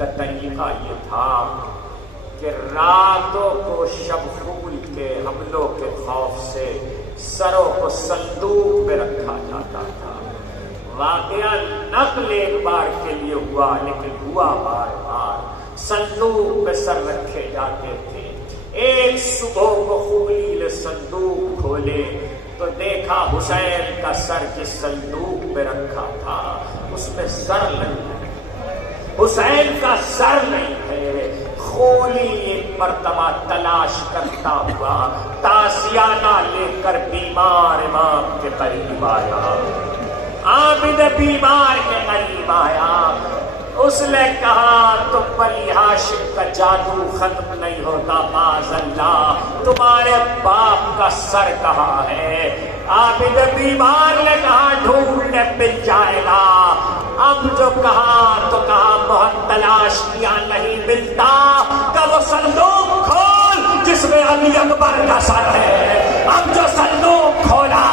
کا طریقہ یہ تھا کہ راتوں کو شب خول کے حملوں کے خوف سے سروں کو صندوق میں رکھا جاتا تھا۔ واقعہ نقل ایک بار کے لیے ہوا، لیکن ہوا بار بار۔ صندوق میں سر رکھے جاتے تھے۔ ایک صبح کو خبلی نے صندوق کھولے تو دیکھا حسین کا سر جس صندوق میں رکھا تھا اس میں سر نہیں ہے، حسین کا سر نہیں ہے۔ خولی ایک مرتبہ تلاش کرتا ہوا تازیانہ لے کر بیمار امام کے قریب آیا، عابد بیمار کے قریب آیا۔ اس نے کہا تم بنی ہاشم کا جادو ختم نہیں ہوتا، معاذ اللہ، تمہارے باپ کا سر کہاں ہے؟ عابد بیمار نے کہا ڈھونڈنے مل جائے گا۔ اب جو کہا تو کہا بہت تلاش کیا نہیں ملتا، کہ وہ صندوق کھول جس میں علی اکبر کا سر ہے۔ اب جو صندوق کھولا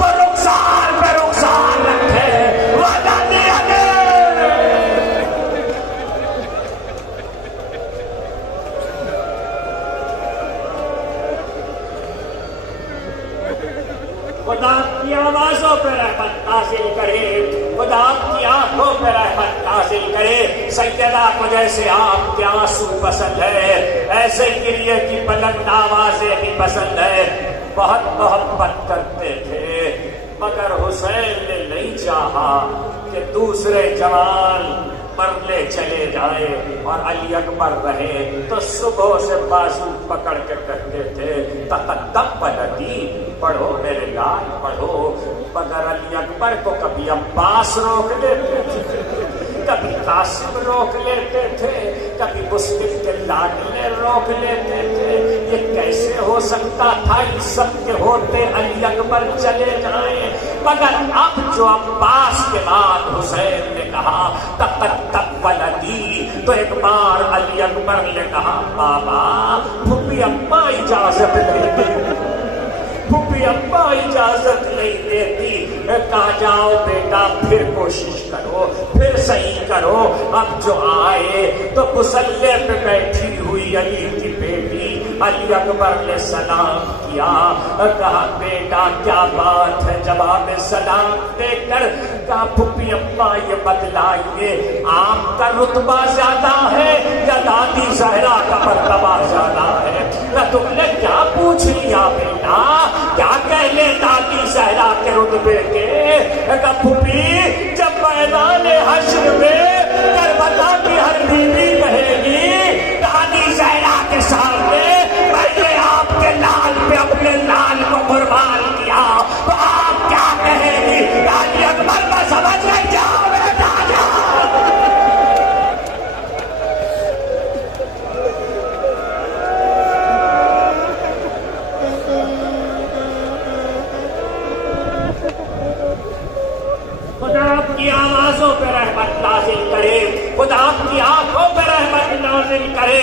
وہ رخسار پہ رخسار رکھے، وعدہ دیا گیا۔ خدا کی آوازوں پہ رحمت نازل کرے، خدا کی آنکھوں پہ رحمت نازل کرے۔ سیدہ کو جیسے آپ کے آنسو پسند ہے ایسے گریے کی بلند آوازیں بھی پسند ہے۔ بہت محبت کرتے تھے، مگر حسین نے نہیں چاہا کہ دوسرے جوان مرنے چلے جائے اور علی اکبر رہے، تو صبح سے بازو پکڑ کے کہتے تھے تقدم بلدی، پڑھو میرے لال پڑھو۔ مگر علی اکبر کو کبھی عباس روک لیتے تھے، کبھی قاسم روک لیتے تھے، کبھی مسلم کے لاڈلے روک لیتے تھے۔ یہ کیسے ہو سکتا تھا ان سب کے ہوتے علی اکبر چلے جائیں؟ مگر اب جو عباس کے بعد حسین نے کہا تقدم ولدی، تو ایک بار علی اکبر نے کہا بابا پھپھی اماں اجازت نہیں دیتی، پھپھی اماں اجازت نہیں دیتی۔ کہا جاؤ بیٹا پھر کوشش کرو، پھر صحیح کرو۔ اب جو آئے تو مصلی پہ بیٹھی ہوئی علی کی بیٹی علی اکبر نے سلام کیا، کہا بیٹا کیا بات ہے؟ جواب سلام دے کر کہا پھپھی اماں یہ بتلائیے آپ کا رتبہ زیادہ ہے یا دادی زہرا کا مرتبہ زیادہ ہے؟ تم نے کیا پوچھ لیا بیٹا؟ کیا کہہ لے دادی زہرا کے رتبے کے؟ کہا پھپھی جب میدان حشر میں کربلا کی ہر بیوی کہے گی دادی زہرا کے سامنے میں نے آپ کے لال پہ اپنے لال کو قربان کیا، تو آپ کیا کہیں گی؟ علی اکبر کا سمجھ نہیں جاؤ بیٹا جاؤ۔ خدا آپ کی آوازوں پہ رحمت نازل کرے، خدا آپ کی آنکھوں پہ رحمت نازل کرے۔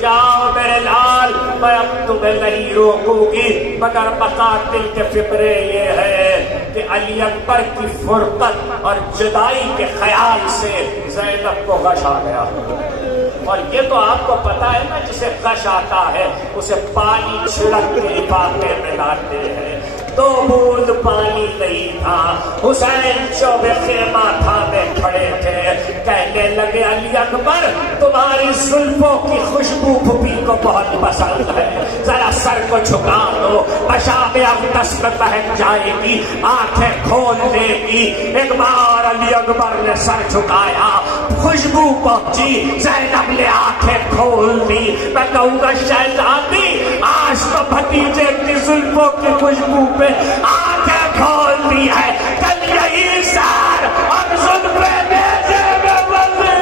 جاؤ میرے لال میں اب تمہیں نہیں روکوں گی، مگر مقاتل کے فکرے یہ ہے کہ علی اکبر کی فرقت اور جدائی کے خیال سے زینب کو غش آ گیا۔ اور یہ تو آپ کو پتا ہے نا، جسے غش آتا ہے اسے پانی چھڑک کے لفافے میں لاتے ہیں۔ 2 بوند پانی نہیں تھا، حسین شعب خیمہ تھامے کھڑے تھے، کہنے لگے علی اکبر تمہاری زلفوں کی خوشبو پھپھی کو بہت پسند ہے، ذرا سر کو جھکا دو، پیشاب اقدس میں بہک جائے گی، آنکھیں کھول دے گی۔ ایک بار علی اکبر نے سر جھکایا، خوشبو پہنچی، زینب نے آنکھیں کھول دی۔ میں کہوں گا شہزادی آج تو بھتیجے کی زلفوں کی خوشبو پہ آنکھیں کھول دی ہے، کل یہی سار اور زلفیں نیزے میں بندھی۔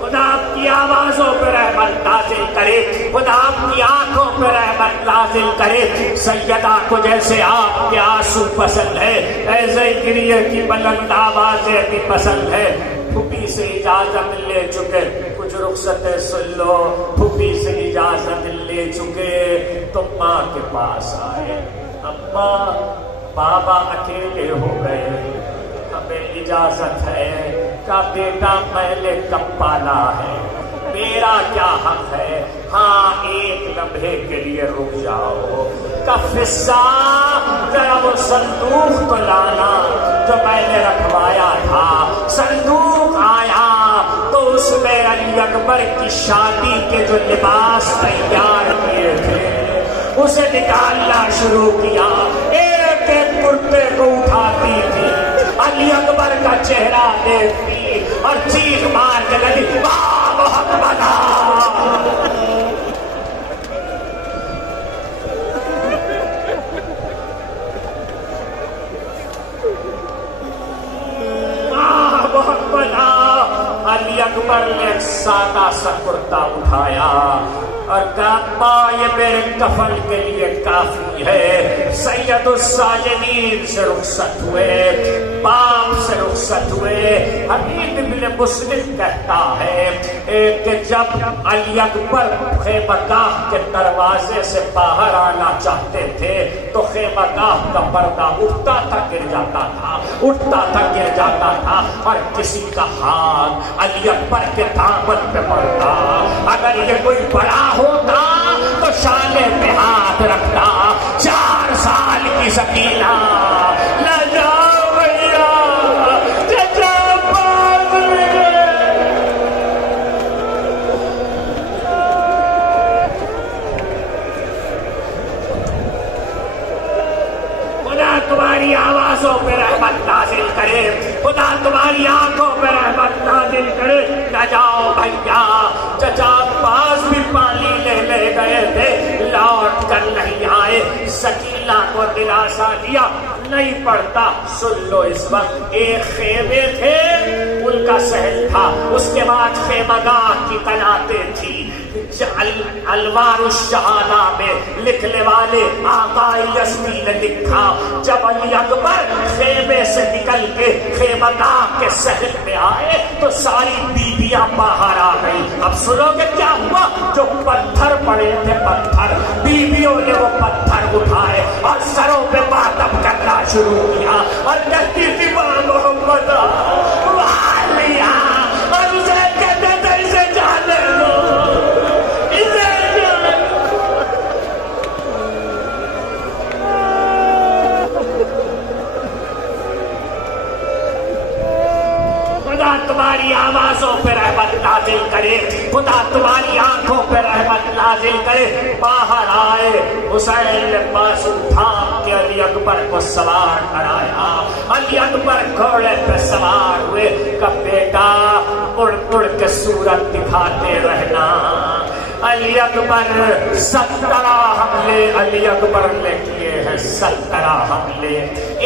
خدا آپ کی آوازوں پہ رحمت نازل کرے، خدا آپ کی آنکھوں پہ رحمت نازل کرے۔ سیدہ کو جیسے آپ کے آنسو پسند ہے ایسے گریے کی بلند آوازیں بھی پسند ہے۔ پھپھی سے اجازت لے چکے کچھ رخصت سن لو، پھوپھی سے اجازت لے چکے تو ماں کے پاس آئے، اماں بابا اکیلے ہو گئے، ہمیں اجازت ہے کہ بیٹا میں نے کب پالا ہے، میرا کیا حق ہے؟ ہاں ایک لمحے کے لیے رک جاؤ، کفسا ذرا وہ صندوق تو لانا جو میں نے رکھوایا تھا۔ صندوق آیا تو اس میں علی اکبر کی شادی کے جو لباس تیار کیے تھے اسے نکالنا شروع کیا، ایک ایک کرتے کو اٹھاتی تھی، علی اکبر کا چہرہ دیکھتی اور چیخ مار کے لگی، واہ محمد! علی اکبر نے سادہ سا کرتا اٹھایا اور کہا یہ میرے کفن کے لیے کافی ہے۔ سید الساجدین سے رخصت ہوئے، باپ سے رخصت ہوئے۔ حبیب بن مسلم کہتا ہے کہ جب علی اکبر خیمہ گاہ کے دروازے سے باہر آنا چاہتے تھے تو خیمہ گاہ کا پردہ اٹھتا تھا گر جاتا تھا، اٹھتا تھا گر جاتا تھا، اور کسی کا ہاتھ علی اکبر کے دامن پہ پڑتا۔ اگر یہ کوئی بڑا ہوتا تو شانے پہ ہاتھ رکھتا۔ 4 سال کی سکینہ نہ جاؤ بھیا، چچا باز خدا تمہاری آوازوں پہ رحمت نازل کرے، خدا تمہاری آنکھوں پہ رحمت نازل کرے۔ نہ جاؤ بھیا، چچا باز بھی پانی لے گئے تھے، لوٹ کر نہیں آئے۔ سکینہ کو دلاسا دیا، نہیں پڑتا۔ سن لو، اس وقت ایک خیمے تھے، ان کا سہل تھا، اس کے بعد خیمہ گاہ کی قناتیں تھی۔ الوار الشہادہ میں لکھنے والے آقا یزدی نے لکھا، جب علی اکبر خیمے سے نکل کے خیمہ گاہ کے سہل میں آئے تو ساری بیویاں باہر آ گئی۔ اب سنو گے کیا ہوا؟ جو پتھر پڑے تھے، پتھر، بیویوں نے وہ پتھر اٹھائے اور سروں پہ ماتم کرنا شروع کیا اور کہتی تھی محمد والیہ، اور اسے کہتے تھے اسے جانے دو، اسے جانے خدا تمہاری آوازوں پہ رحمت نازل کرے، خدا تمہاری آنکھوں پہ رحمت نازل کرے۔ باہر آئے، حسین نے بازو تھام کے علی اکبر کو سوار کرایا۔ علی اکبر گھوڑے پہ سوار ہوئے کہ بیٹا اڑ اڑ کے صورت دکھاتے رہنا۔ علی اکبر 17 حملے علی اکبر نے کیے ہیں، 17 حملے۔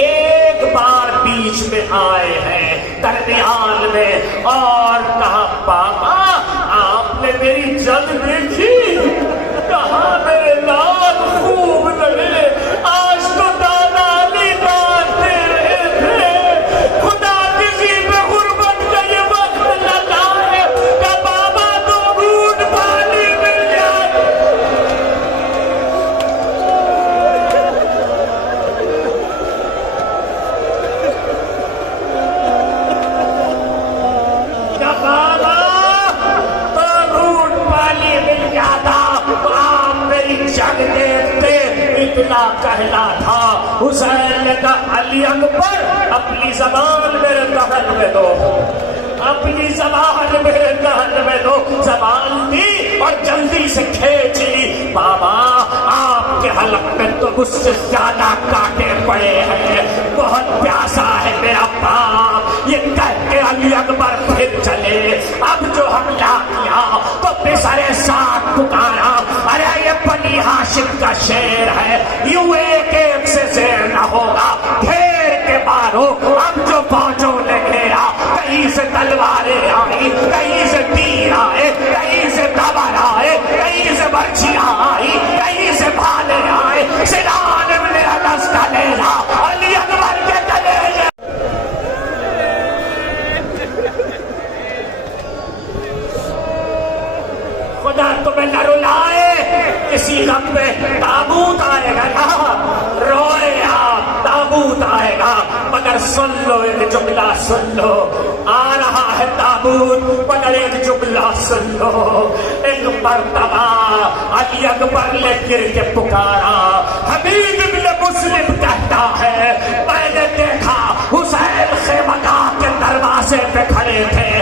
ایک بار بیچ میں آئے ہیں درمیان میں اور کہا بابا آپ نے میری جنگ دیکھی؟ کہا میرے لال خوب لگے، آج تو دادا علی داد دے رہے تھے، خدا کسی پہ غربت کا یہ وقت نہ لائے کہ بابا تو گھوٹ پانی مل جائے۔ کہ بابا تو گھوٹ پانی مل جاتا تو آپ میری جنگ دیکھتے، اتنا کہنا تھا۔ حسین نے کہا علی اکبر اپنی زبان میرے دہن میں دو، اپنی زبان میرے دہن میں دو۔ زبان دی اور جلدی سے کھینچ لی۔ بابا آپ کے حلق میں تو مجھ سے زیادہ کانٹے پڑے ہیں، بہت پیاسا ہے میرا باپ۔ یہ کہہ کے علی اکبر پھر چلے۔ اب جو حملہ کیا تو پسرے ساتھ پکارا، ارے یہ بنی ہاشم کا شیر ہے، یوں ایک ایک سے زیر نہ ہوگا، گھیر کے مارو۔ اب جو فوجوں نے گھیرا، کہیں سے تلواریں آئی، کہیں سے تیر آئے، کہیں سے تبر آئے، کہیں سے برچیاں آئی، کہیں سے بھالے آئے۔ سنان ابن انس کا نیزہ علی اکبر کے کلیجے سن لو ایک جملہ سن لو، آ رہا ہے تابوت مگر ایک جملہ سن لو، ایک مرتبہ علی اکبر نے گر کے پکارا، حبیب ابن مسلم کہتا ہے میں نے دیکھا حسین خیمگاہ کے دروازے پہ کھڑے تھے،